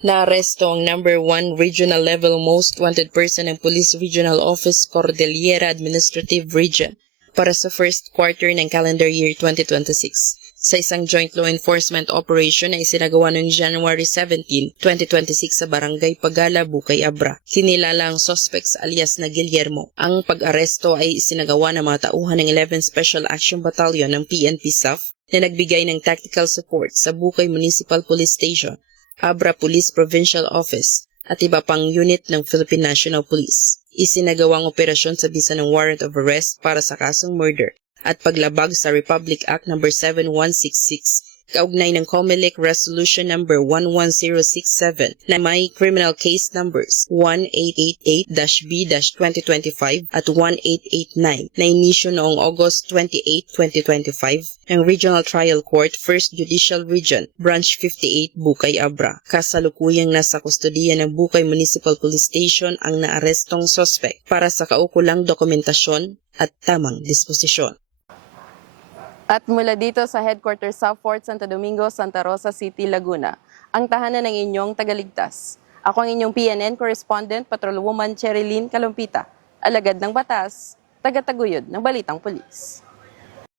Naaresto ang number 1 regional level most wanted person ng Police Regional Office Cordillera Administrative Region para sa first quarter ng calendar year 2026. Sa isang joint law enforcement operation na isinagawa noong January 17, 2026 sa Barangay Pagala, Bukay, Abra. Kinilala ang suspects alias na Guillermo. Ang pag-aresto ay isinagawa ng mga tauhan ng 11 Special Action Battalion ng PNP SAF na nagbigay ng tactical support sa Bukay Municipal Police Station, Abra Police Provincial Office at iba pang unit ng Philippine National Police. Isinagawang operasyon sa bisa ng warrant of arrest para sa kasong murder at paglabag sa Republic Act No. 7166 kaugnay ng COMELEC Resolution No. 11067 na may criminal case numbers 1888-B-2025 at 1889 na inisyo noong August 28, 2025 ng Regional Trial Court, 1st Judicial Region, Branch 58, Bukay, Abra. Kasalukuyang nasa kustodiya ng Bukay Municipal Police Station ang naarestong suspect para sa kaukulang dokumentasyon at tamang disposisyon. At mula dito sa Headquarters sa Fort Santo Domingo, Santa Rosa City, Laguna, ang tahanan ng inyong tagaligtas. Ako ang inyong PNN Correspondent, Patrolwoman Cherilyn Kalumpita, alagad ng batas, tagataguyod ng Balitang Pulis.